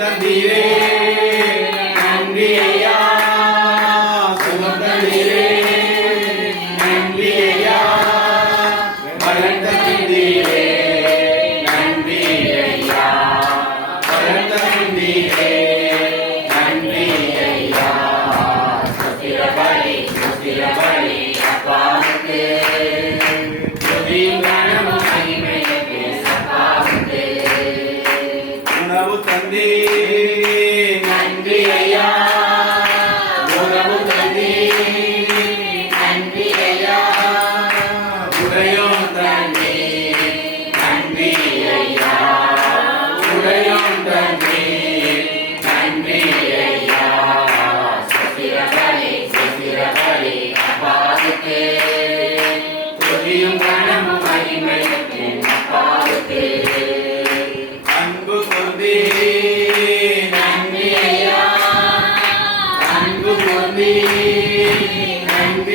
தந்தீரே. நன்றி உறவு தந்தே. நன்றி ஐயா உறவு தந்தே. நன்றி ஐயா உடையோம் தந்தே. நன்றி ஐயா உடையோம் தந்தே. நன்றி ஐயா சசிரபலி சசிரபலி அப்பாவுக்கு. புரியும்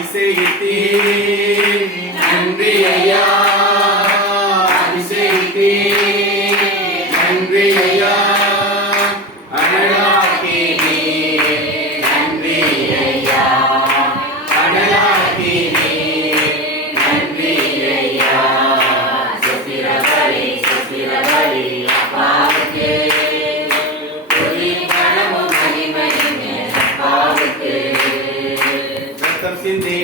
அதிசயித்தீர் நன்றி ஐயா. அதிசயித்தீர் நன்றி ஐயா. in the